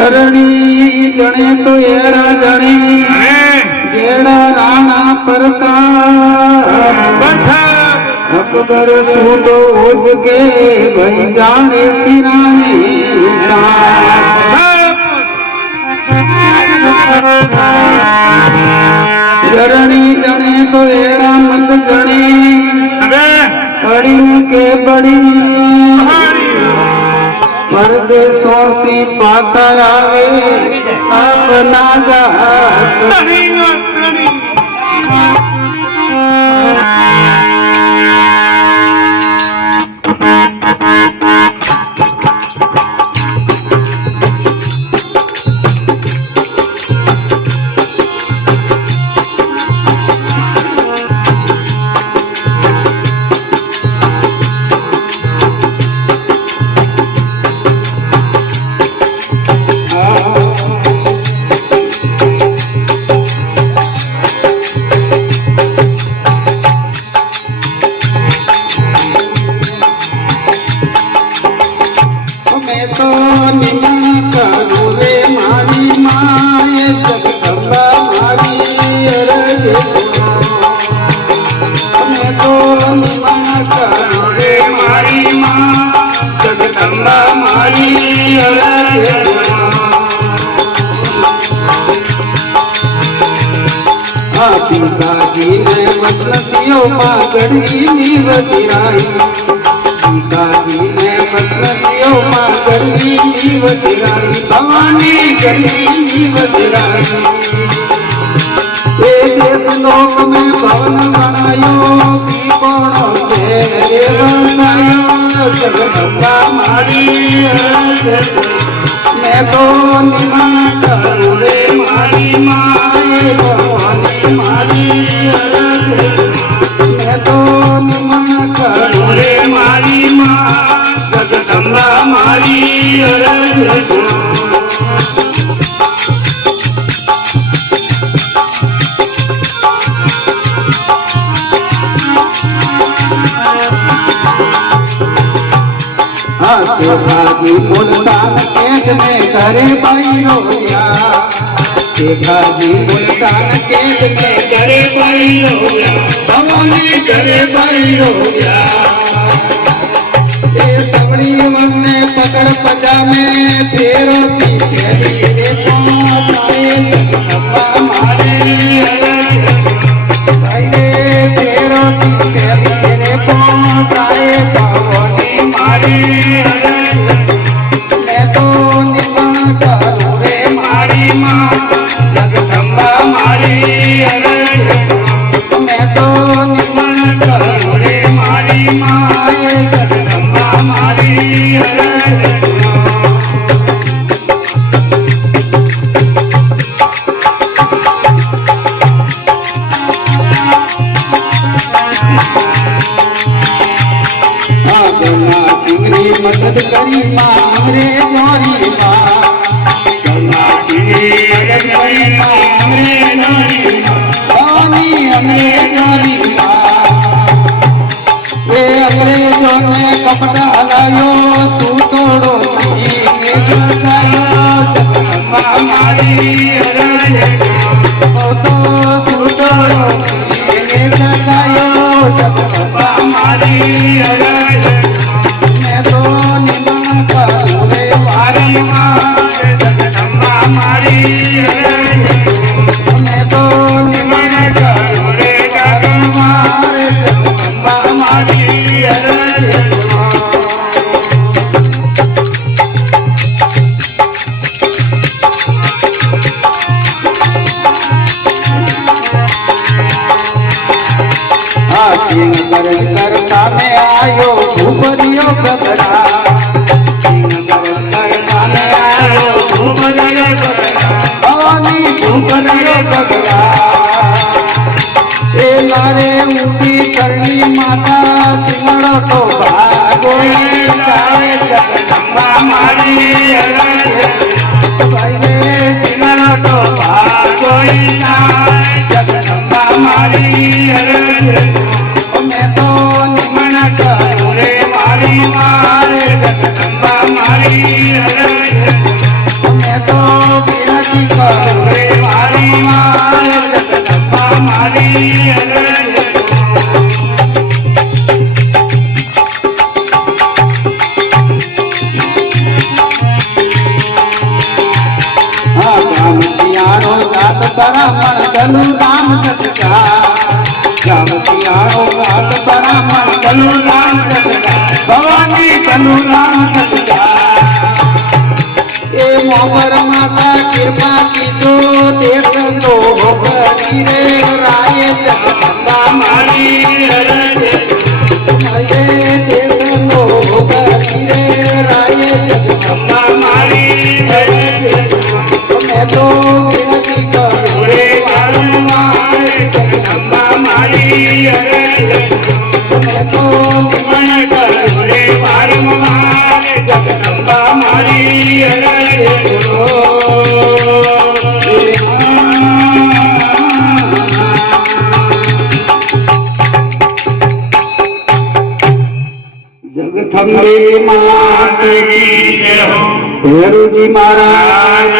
धरणी जने तो एड़ा जने जेड़ा राणा प्रताप अकबर सूदो उज के भई जाने सिराने धरणी जने तो एड़ा मत जने बड़ी के बड़ी परदेशों से पासा आवे सब नागा पिताजी ने मसलतियों मागड़ी नीव गिराई पिताजी ने मसलतियों मागड़ी नीव गिराई भवानी गरी नीव गिराई देश लोक में भवन बनायो पीकोणो से बनायो जगदम्बा मारी मैं तो निमन करूं रे मारी माए भवानी मारी मैं तो निमन करूं रे मारी माँ जगदम्बा मारी भागी मुल्तान केद में करे भाई रोया भागी मुल्तान केद में करे भाई रोया भवानी करे भाई रोया ये सबड़ी ने पकड़ पजा में फेरो की फेरी देखो जाए जगदम्बा मारे भाई रे फेरो की फेरी देखो जाए भवानी मारे मदद करी मांग रे गौरी माँ मदद करी मांग रे गौरी भवानी अंग्रेज गौरी माँ वे अंग्रेजों ने कपट हलायो तू तोड़ो जगायो जगदम्बा मारी तो तू तोड़ो जगायो जगदम्बा मारी जगदम्बा मारी मैं तो निमन करूं रे जगदम्बा मारी करता में आयो भूपरियो गगरा लारे ऊटी करनी माता सिंगड़ तो भागोई जगदम्बा मारी भाई रे सिंगड़ तो भागोई जगदम्बा मारी मैं तो निमन करूं रे मारी मारे जगदम्बा मारी मैं तो चलू राम जगदा जामती आओ घाट ब्राह्मण चलू राम जगदा भवानी चलू राम जगदा ए मोहर माता कृपा की जो देख लो हो गरी रे राय जगदम्बा मारी देख लो हो गरी रे राय जगदम्बा मारी मैं तो विनती करूं रे वारंवार जगदम्बा मारी मैं तो मन करूं रे वारंवार जगदम्बा मारी जगदम्बे मात की जय हो भैरू जी महाराज